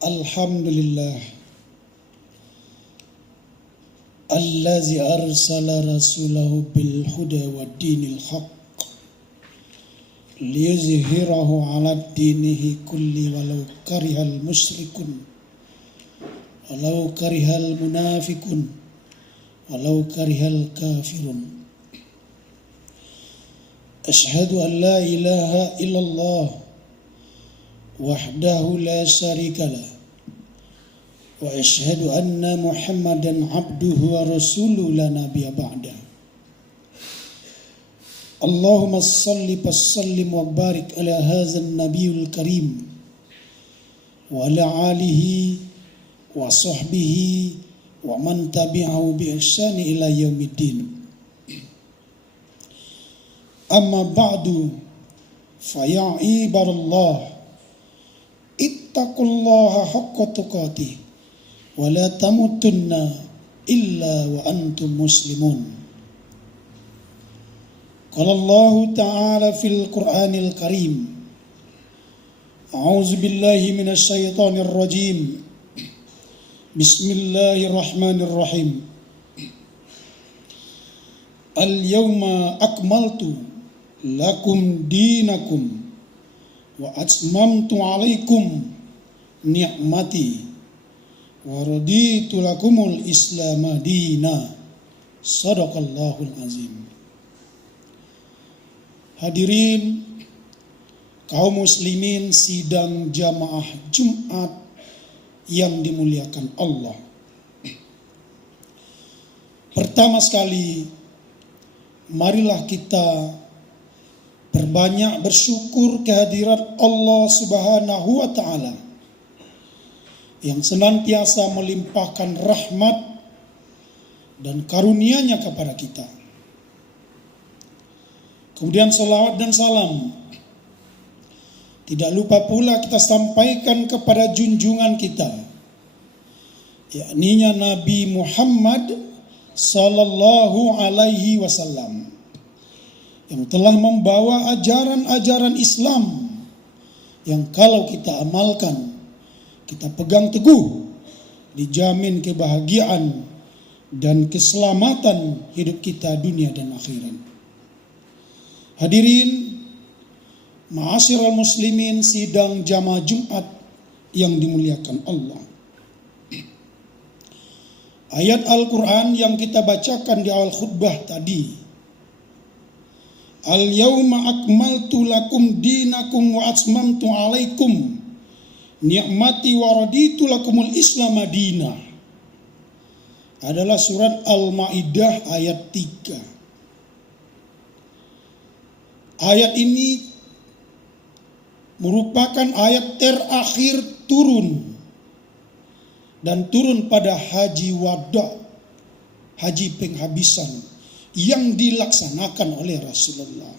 Alhamdulillah allazi arsala rasulahu bil huda wa dinil haq liyuzhirahu ala dinihi kulli walau karihal musyrikun walau karihal munafikun walau karihal kafirun. Ashhadu an la ilaha illallah wahdahu la syarika lah wa ashhadu anna Muhammadan abduhu wa rasuluhu la nabiyya ba'da. Allahumma salli wa sallim wa barik ala hadzal nabiyil karim wa ala alihi wa sahbihi wa man tabi'ahu bi ihsan ila yaumiddin. Amma ba'du, fa ya ibadallah ittaqullaha haqqa tuqatih wa la tamutunna illa wa antum muslimun. Qala Allah ta'ala fil Qur'anil Karim, a'udzu billahi minasy syaithanir rajim. Bismillahirrahmanirrahim. Al-yawma akmaltu lakum dinakum wa atmamtu alaikum ni'mati wa raditu lakumul islam dina. Shadaqallahul azim. Hadirin kaum muslimin sidang jamaah Jumat yang dimuliakan Allah. Pertama sekali, marilah kita berbanyak bersyukur kehadirat Allah Subhanahu wa ta'ala yang senantiasa melimpahkan rahmat dan karunia-Nya kepada kita. Kemudian salawat dan salam tidak lupa pula kita sampaikan kepada junjungan kita, yakni Nabi Muhammad sallallahu alaihi wasallam, yang telah membawa ajaran-ajaran Islam yang kalau kita amalkan, kita pegang teguh, dijamin kebahagiaan dan keselamatan hidup kita dunia dan akhirat. Hadirin ma'asyiral muslimin sidang jamaah Jumat yang dimuliakan Allah. Ayat Al-Quran yang kita bacakan di awal khutbah tadi, Al-yawma akmaltu lakum dinakum wa atmamtu alaikum ni'mati wa raditu lakumul islam madina, adalah surat Al-Maidah ayat 3. Ayat ini merupakan ayat terakhir turun dan turun pada haji wada, haji penghabisan yang dilaksanakan oleh Rasulullah.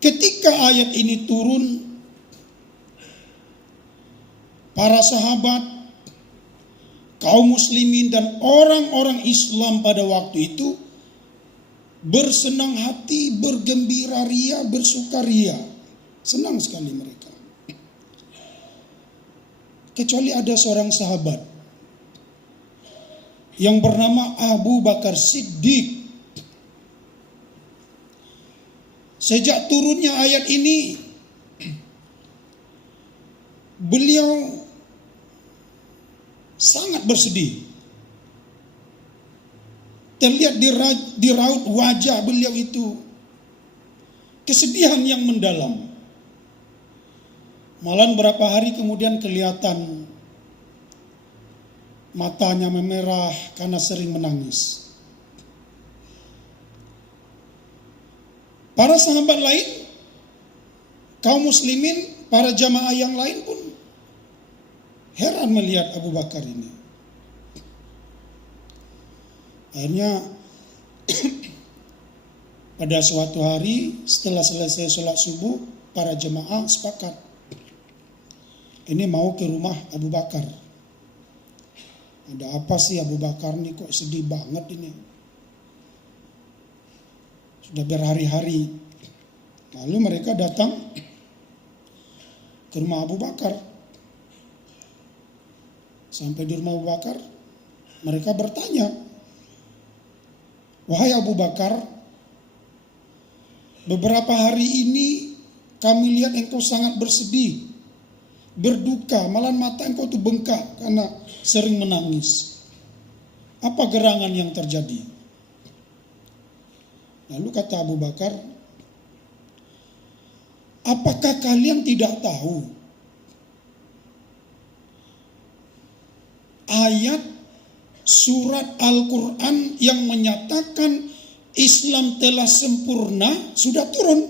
Ketika ayat ini turun, para sahabat, kaum muslimin dan orang-orang Islam pada waktu itu bersenang hati, bergembira ria, bersukaria. Senang sekali mereka. Kecuali ada seorang sahabat yang bernama Abu Bakar Siddiq. Sejak turunnya ayat ini, beliau sangat bersedih. Terlihat di raut wajah beliau itu kesedihan yang mendalam. Malah berapa hari kemudian kelihatan matanya memerah karena sering menangis. Para sahabat lain, kaum muslimin, para jamaah yang lain pun heran melihat Abu Bakar ini. Akhirnya pada suatu hari setelah selesai sholat subuh, para jemaah sepakat, ini mau ke rumah Abu Bakar. Ada apa sih Abu Bakar ini kok sedih banget ini? Sudah berhari-hari. Lalu mereka datang ke rumah Abu Bakar. Sampai di rumah Abu Bakar, mereka bertanya, "Wahai Abu Bakar, beberapa hari ini kami lihat engkau sangat bersedih, berduka, malah mata engkau tuh bengkak karena sering menangis. Apa gerangan yang terjadi?" Lalu kata Abu Bakar, "Apakah kalian tidak tahu ayat surat Al-Quran yang menyatakan Islam telah sempurna sudah turun?"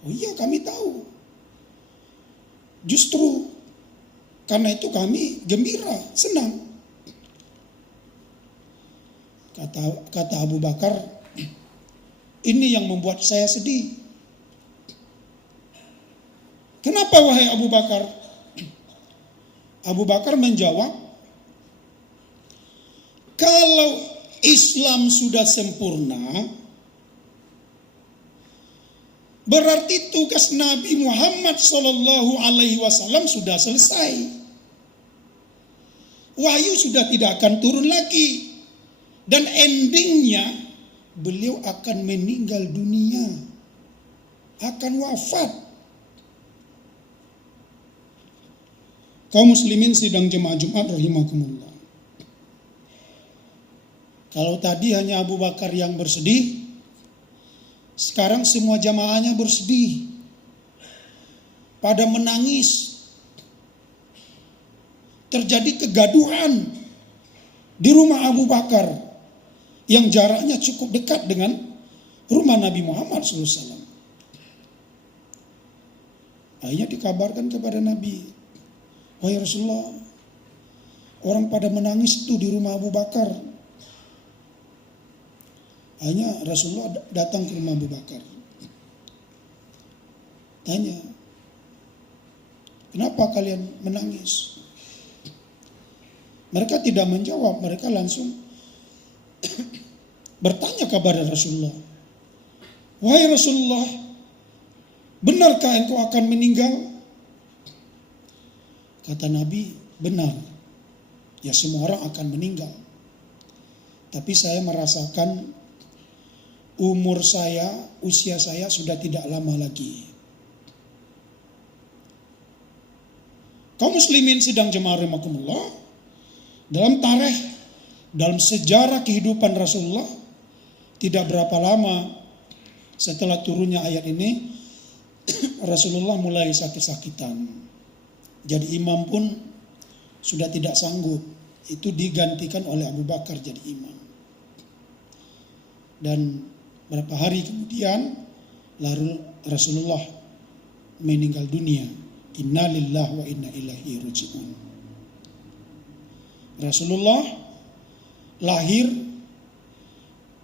"Oh iya, kami tahu. Justru karena itu kami gembira, senang." Kata Abu Bakar, "Ini yang membuat saya sedih." "Kenapa wahai Abu Bakar?" Abu Bakar menjawab, "Kalau Islam sudah sempurna, berarti tugas Nabi Muhammad SAW sudah selesai. Wahyu sudah tidak akan turun lagi. Dan endingnya beliau akan meninggal dunia, akan wafat." Kaum muslimin sidang jemaah Jumat rahimakumullah. Kalau tadi hanya Abu Bakar yang bersedih, sekarang semua jamaahnya bersedih, pada menangis. Terjadi kegaduhan di rumah Abu Bakar yang jaraknya cukup dekat dengan rumah Nabi Muhammad SAW. Akhirnya dikabarkan kepada Nabi, "Wahai Rasulullah, orang pada menangis itu di rumah Abu Bakar." Akhirnya Rasulullah datang ke rumah Abu Bakar. Tanya, "Kenapa kalian menangis?" Mereka tidak menjawab, mereka langsung bertanya kepada Rasulullah, "Wahai Rasulullah, benarkah engkau akan meninggal?" Kata Nabi, "Benar. Ya, semua orang akan meninggal. Tapi saya merasakan usia saya sudah tidak lama lagi." Kaum muslimin sidang jemaah rahimakumullah, dalam sejarah kehidupan Rasulullah, tidak berapa lama setelah turunnya ayat ini, Rasulullah mulai sakit-sakitan. Jadi imam pun sudah tidak sanggup. Itu digantikan oleh Abu Bakar jadi imam. Dan berapa hari kemudian, lalu Rasulullah meninggal dunia. Inna lillahi wa inna ilaihi raji'un. Rasulullah lahir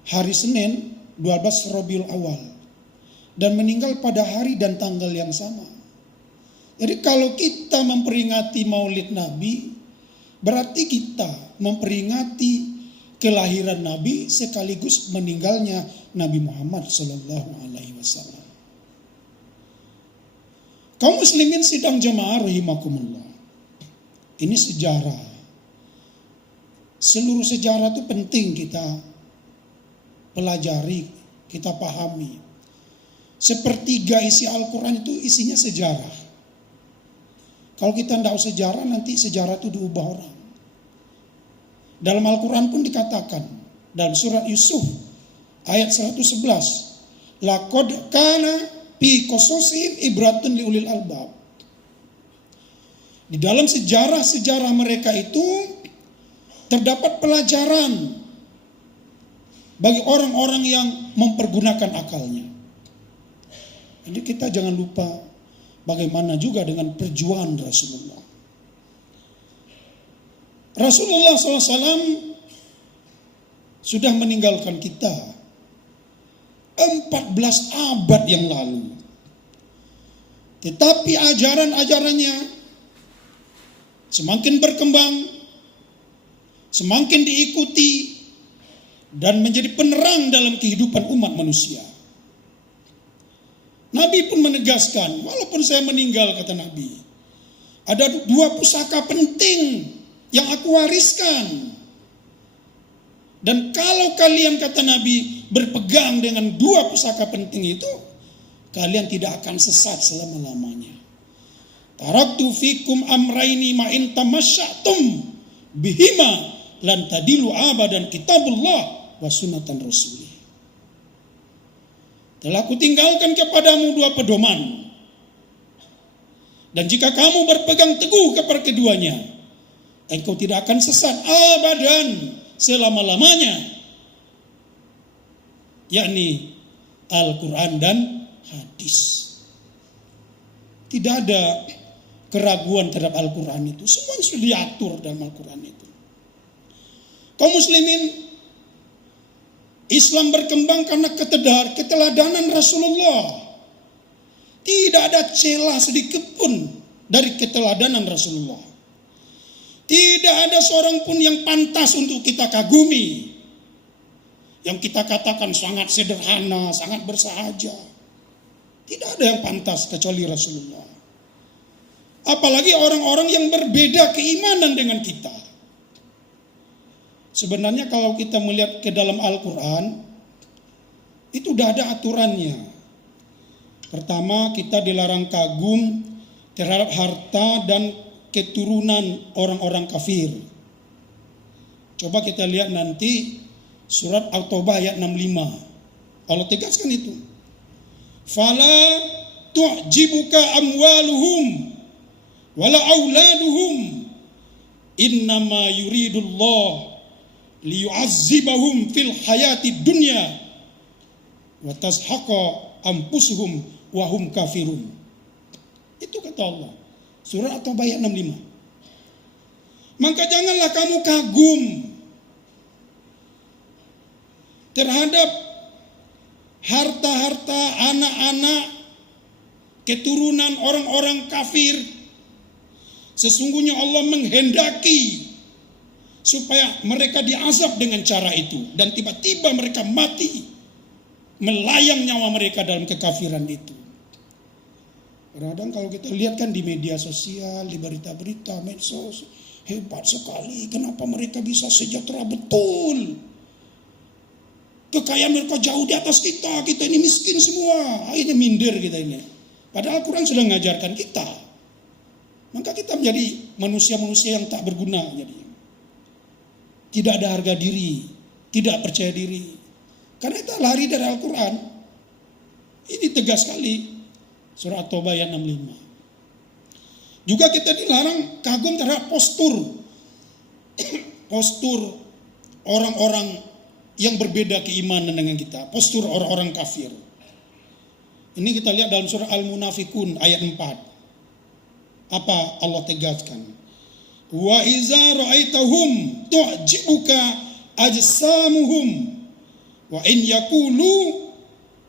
hari Senin 12 Rabiul Awal dan meninggal pada hari dan tanggal yang sama. Jadi kalau kita memperingati Maulid Nabi, berarti kita memperingati kelahiran Nabi sekaligus meninggalnya Nabi Muhammad SAW. Kaum muslimin sidang jemaah rahimakumullah. Ini sejarah. Seluruh sejarah itu penting kita pelajari, kita pahami. Sepertiga isi Al-Quran itu isinya sejarah. Kalau kita tidak tahu sejarah, nanti sejarah itu diubah orang. Dalam Al-Quran pun dikatakan, dalam surat Yusuf ayat 111, laqad kana fi qasasihim ibratun liulil albab. Di dalam sejarah-sejarah mereka itu terdapat pelajaran bagi orang-orang yang mempergunakan akalnya. Jadi kita jangan lupa bagaimana juga dengan perjuangan Rasulullah. Rasulullah SAW sudah meninggalkan kita 14 abad yang lalu. Tetapi ajaran-ajarannya semakin berkembang, semakin diikuti, dan menjadi penerang dalam kehidupan umat manusia. Nabi pun menegaskan, walaupun saya meninggal, kata Nabi, ada 2 pusaka penting yang aku wariskan. Dan kalau kalian, kata Nabi, berpegang dengan 2 pusaka penting itu, kalian tidak akan sesat selama-lamanya. Taraktu fikum amraini ma in tamasya'tum bihima lan tadilu abadan kitabullah wa sunnatan rasulih. Telah kutinggalkan kepadamu 2 pedoman. Dan jika kamu berpegang teguh kepada keduanya, engkau tidak akan sesat abadan selama-lamanya, yakni Al-Quran dan hadis. Tidak ada keraguan terhadap Al-Quran itu. Semua sudah diatur dalam Al-Quran itu. Kaum muslimin, Islam berkembang karena keteladanan Rasulullah. Tidak ada celah sedikit pun dari keteladanan Rasulullah. Tidak ada seorang pun yang pantas untuk kita kagumi, yang kita katakan sangat sederhana, sangat bersahaja. Tidak ada yang pantas kecuali Rasulullah. Apalagi orang-orang yang berbeda keimanan dengan kita. Sebenarnya kalau kita melihat ke dalam Al-Quran, itu sudah ada aturannya. Pertama, kita dilarang kagum terhadap harta dan keturunan orang-orang kafir. Coba kita lihat nanti surat At-Taubah ayat 65. Allah tegaskan itu. Fala tu'jibuka amwaluhum wala auladuhum innama yuridullah liyu'azzibahum fil hayati dunya wa tazhaqa anfusuhum wa hum kafirun. Itu kata Allah. Surah At-Taubah ayat 65. Maka janganlah kamu kagum terhadap harta-harta anak-anak keturunan orang-orang kafir. Sesungguhnya Allah menghendaki supaya mereka diazab dengan cara itu, dan tiba-tiba mereka mati, melayang nyawa mereka dalam kekafiran itu. Kadang-kadang kalau kita lihat kan di media sosial, di berita-berita, medsos, hebat sekali, kenapa mereka bisa sejahtera betul. Kekayaan mereka jauh di atas kita ini miskin semua, akhirnya minder kita ini. Padahal Al-Quran sudah mengajarkan kita. Maka kita menjadi manusia-manusia yang tak berguna. Jadi tidak ada harga diri, tidak percaya diri. Karena kita lari dari Al-Quran. Ini tegas sekali. Surah At-Taubah ayat 65. Juga kita dilarang kagum terhadap postur orang-orang yang berbeda keimanan dengan kita. Postur orang-orang kafir. Ini kita lihat dalam surah Al-Munafikun ayat 4. Apa Allah tegaskan? Wa iza ra'aitahum tu'jibuka ajsamuhum wa in yaqulu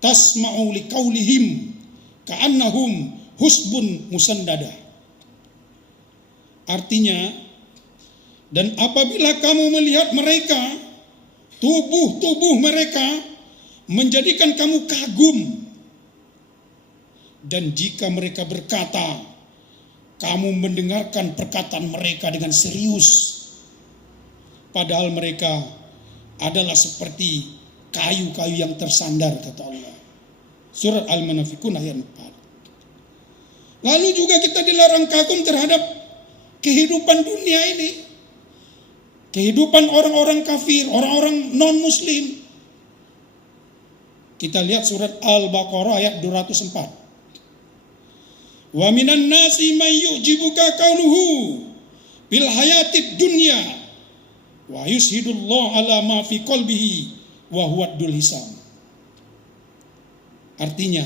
tasma'u liqaulihim ka'annahum husbun musandadah. Artinya, dan apabila kamu melihat mereka, tubuh-tubuh mereka menjadikan kamu kagum, dan jika mereka berkata, kamu mendengarkan perkataan mereka dengan serius, padahal mereka adalah seperti kayu-kayu yang tersandar, kata Allah. Surat Al-Munafikun ayat 4. Lalu juga kita dilarang kagum terhadap kehidupan dunia ini. Kehidupan orang-orang kafir, orang-orang non-muslim. Kita lihat surat Al-Baqarah ayat 204. Wa minan nasi may yu'jibuka qauluhu bil hayatid dunya wa yushhidullah ala ma fi qalbihi wa huwa dzul hisab. Artinya,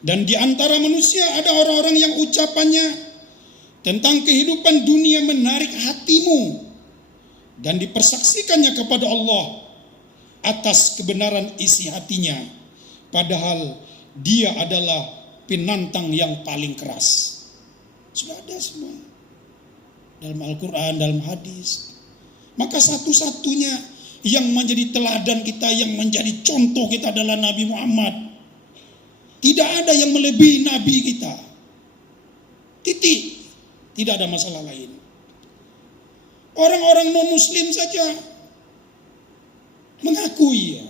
dan di antara manusia ada orang-orang yang ucapannya tentang kehidupan dunia menarik hatimu dan dipersaksikannya kepada Allah atas kebenaran isi hatinya, padahal dia adalah penantang yang paling keras. Sudah ada semua dalam Al-Quran, dalam hadis. Maka satu-satunya yang menjadi teladan kita, yang menjadi contoh kita adalah Nabi Muhammad. Tidak ada yang melebihi Nabi kita. Titik. Tidak ada masalah lain. Orang-orang non-muslim saja mengakui ya.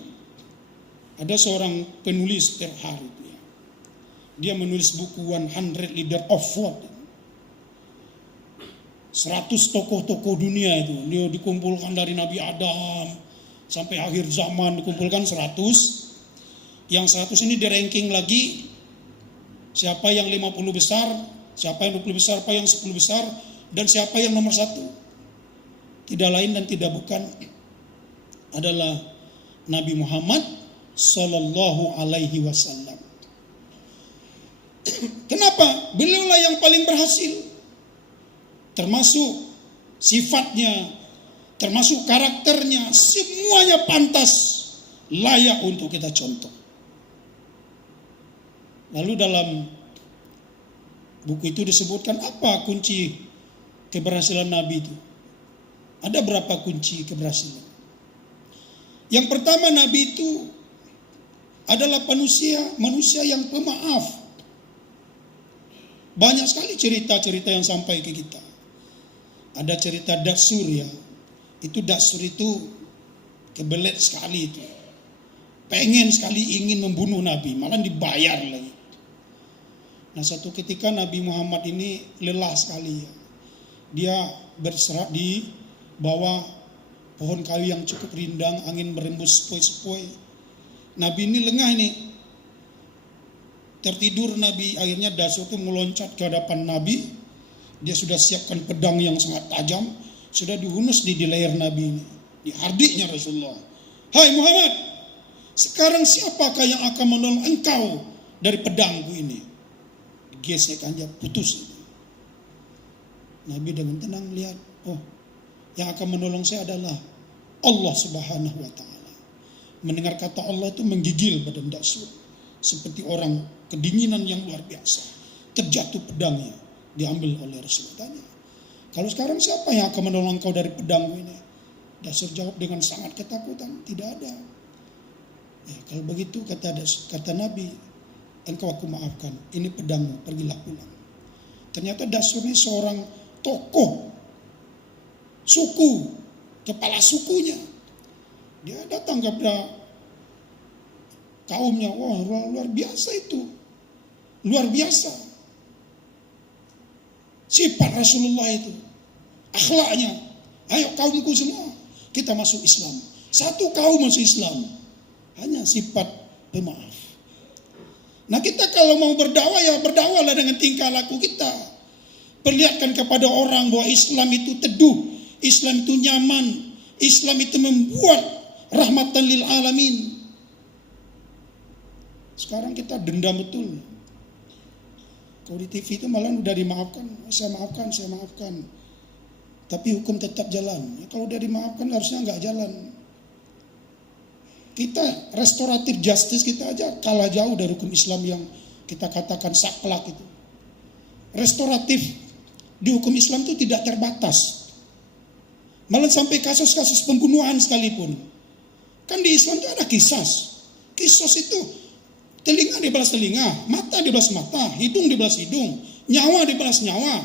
Ada seorang penulis terharu. Dia menulis buku 100 Leader of What. 100 tokoh-tokoh dunia itu. Dia dikumpulkan dari Nabi Adam sampai akhir zaman, dikumpulkan 100. Yang 100 ini di ranking lagi. Siapa yang 50 besar, siapa yang 20 besar, siapa yang 10 besar, dan siapa yang nomor 1. Tidak lain dan tidak bukan adalah Nabi Muhammad Sallallahu Alaihi Wasallam. Kenapa? Beliaulah yang paling berhasil. Termasuk sifatnya, termasuk karakternya, semuanya pantas, layak untuk kita contoh. Lalu dalam buku itu disebutkan apa kunci keberhasilan Nabi itu. Ada berapa kunci keberhasilan? Yang pertama, Nabi itu adalah manusia yang pemaaf. Banyak sekali cerita-cerita yang sampai ke kita. Ada cerita Datsur ya. Itu Datsur itu kebelet sekali itu. Pengen sekali ingin membunuh Nabi, malah dibayar lagi. Nah, satu ketika Nabi Muhammad ini lelah sekali ya. Dia berserat di bawah pohon kayu yang cukup rindang, angin berembus sepoi-sepoi. Nabi ini lengah ini. Tertidur Nabi, akhirnya Datsur itu meloncat ke hadapan Nabi. Dia sudah siapkan pedang yang sangat tajam, sudah dihunus di leher Nabi ini, di hardiknya Rasulullah. Hai Muhammad, sekarang siapakah yang akan menolong engkau dari pedangku ini? Gesekannya putus. Nabi dengan tenang melihat, oh, yang akan menolong saya adalah Allah Subhanahu wa Ta'ala. Mendengar kata Allah itu menggigil badan Datsur, seperti orang kedinginan yang luar biasa. Terjatuh pedangnya, diambil oleh Rasulullah. Tanya, kalau sekarang siapa yang akan menolong kau dari pedangmu ini? Datsur jawab dengan sangat ketakutan, tidak ada. Ya, kalau begitu kata Nabi, engkau aku maafkan, ini pedangmu, pergilah pulang. Ternyata Datsur ini seorang tokoh suku, kepala sukunya. Dia datang kepada kaumnya, wah luar biasa itu, luar biasa sifat Rasulullah itu, akhlaknya. Ayo kaumku semua, kita masuk Islam. Satu kaum masuk Islam, hanya sifat pemaaf. Nah, kita kalau mau berdakwah ya berdakwahlah dengan tingkah laku kita. Perlihatkan kepada orang bahwa Islam itu teduh, Islam itu nyaman, Islam itu membuat rahmatan lil alamin. Sekarang kita dendam betul. Kalau di TV itu malah udah dimaafkan, saya maafkan. Tapi hukum tetap jalan. Ya, kalau udah dimaafkan harusnya nggak jalan. Kita restoratif justice kita aja kalah jauh dari hukum Islam yang kita katakan saklek itu. Restoratif di hukum Islam itu tidak terbatas. Malah sampai kasus-kasus pembunuhan sekalipun. Kan di Islam itu ada kisas. Kisas itu telinga dibalas telinga, mata dibalas mata, hidung dibalas hidung, nyawa dibalas nyawa.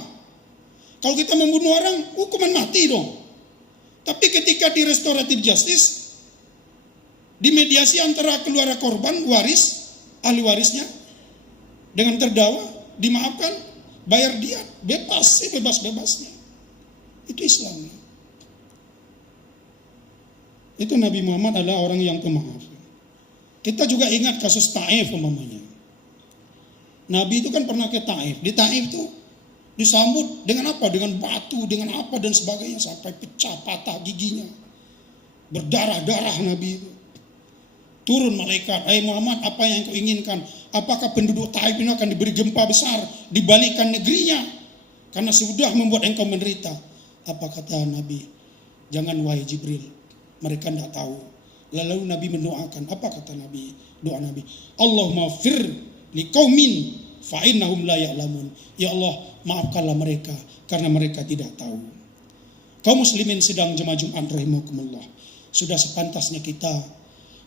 Kalau kita membunuh orang, hukuman mati dong. Tapi ketika di restoratif justice, di mediasi antara keluarga korban, waris, ahli warisnya, dengan terdakwa, dimaafkan, bayar diat, bebas, sebebas-bebasnya. Itu Islam. Itu Nabi Muhammad adalah orang yang pemaaf. Kita juga ingat kasus Taif umpamanya. Nabi itu kan pernah ke Taif. Di Taif itu disambut dengan apa? Dengan batu, dengan apa dan sebagainya sampai pecah patah giginya. Berdarah-darah Nabi itu. Turun malaikat, hai Muhammad, apa yang kau inginkan? Apakah penduduk Taif ini akan diberi gempa besar, dibalikkan negerinya karena sudah membuat engkau menderita? Apa kata Nabi? Jangan wahai Jibril, mereka tidak tahu. Lalu Nabi mendoakan, apa kata Nabi? Doa Nabi, Allahumma fir liqaumin fa innahum la ya'lamun. Ya Allah, maafkanlah mereka karena mereka tidak tahu. Kaum muslimin sedang jemaah Jumat rahimakumullah. Sudah sepantasnya kita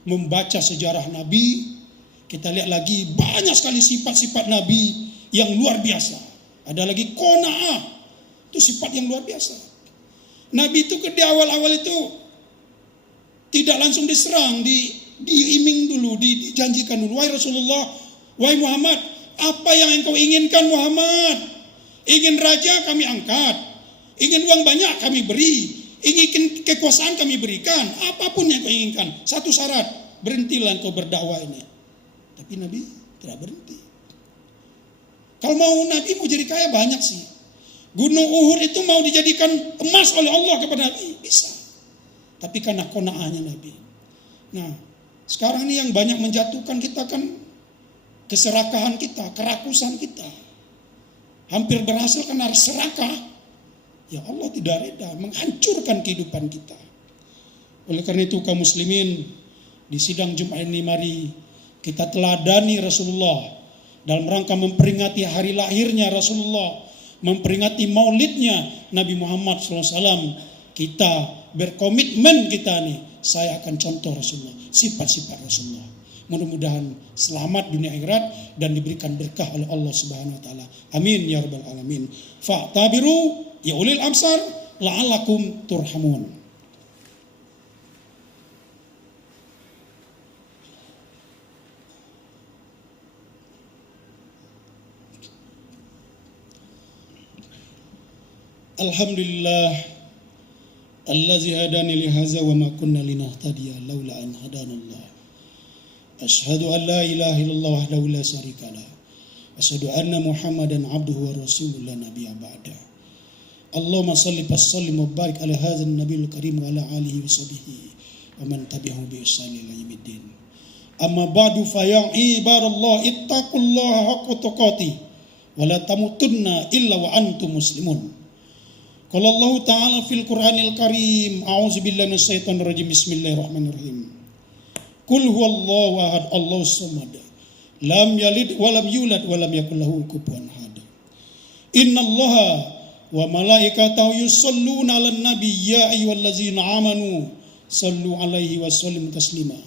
membaca sejarah Nabi Kita lihat lagi banyak sekali sifat-sifat Nabi yang luar biasa. Ada lagi qanaah, itu sifat yang luar biasa. Nabi itu di awal-awal itu tidak langsung diserang, diiming dulu, dijanjikan dulu. Wahai Rasulullah, wahai Muhammad, apa yang engkau inginkan Muhammad? Ingin raja kami angkat, ingin uang banyak kami beri, ingin kekuasaan kami berikan, apapun yang kau inginkan. Satu syarat, berhentilah engkau berdakwah ini. Tapi Nabi tidak berhenti. Kalau mau Nabi mau jadi kaya banyak sih. Gunung Uhud itu mau dijadikan emas oleh Allah kepada Nabi, bisa. Tapi karena qanaahnya Nabi. Nah, sekarang ini yang banyak menjatuhkan kita kan keserakahan kita, kerakusan kita. Hampir berhasil karena serakah. Ya Allah tidak reda menghancurkan kehidupan kita. Oleh karena itu kaum muslimin, di sidang Jumat ini mari kita teladani Rasulullah dalam rangka memperingati hari lahirnya Rasulullah, memperingati maulidnya Nabi Muhammad SAW. Kita berkomitmen kita nih, saya akan contoh Rasulullah, sifat-sifat Rasulullah. Mudah-mudahan selamat dunia akhirat dan diberikan berkah oleh Allah Subhanahu wa taala. Amin ya rabbal alamin. Fa'tabiru ya ulil absar la'allakum turhamun. Alhamdulillah allazi hadani li hadza wa ma kunna linahtadiya laula an hadanallah. Asyhadu an la ilaha illallah wahdahu la syarikalah. Asyhadu anna Muhammadan abduhu wa rasuluhu la nabiyya ba'da. Allahumma shalli wa sallim wa barik ala hadzal nabiyil karim wa ala alihi wa sahbihi wa man tabi'ahu bi ihsan ila yaumiddin. Amma ba'du fa ya ibadallah ittaqullaha haqqa tuqatih wa la tamutunna illa wa antum muslimun. Qala Allah ta'ala fil Qur'anil Karim, a'udzu billahi minasyaitonir rajim, bismillahirrahmanirrahim. Qul huwallahu ahad, Allahus samad, lam yalid wa lam yulad wa lam yakul lahu kufuwan ahad. Innallaha wa malaikatahu yusholluna 'alan nabi ya ayyuhallazina amanu shallu 'alaihi wa sallimu taslima.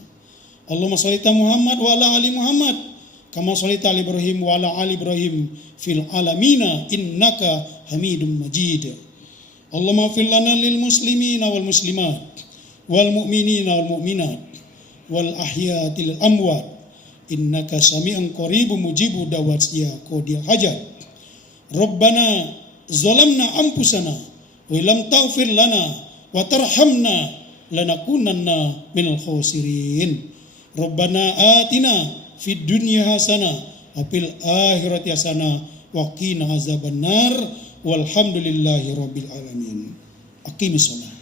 Allahumma shalli ala Muhammad wa ala ali Muhammad kama shallaita ala Ibrahim wa ala ali Ibrahim fil alamina innaka Hamidum Majid. Allahumma ighfir lana lil muslimina wal muslimat wal mu'minina wal mu'minat wal ahyatil amwat innaka sami'un qaribun mujibu da'wat ya qadil hajat. Rabbana zalamna anfusana wa lam taghfir lana wa tarhamna lanakunanna minal khasirin. Rabbana atina fid dunya hasanah wa fil akhirati hasanah wa qina azabannar walhamdulillahi rabbil alamin. Aqimis shalah.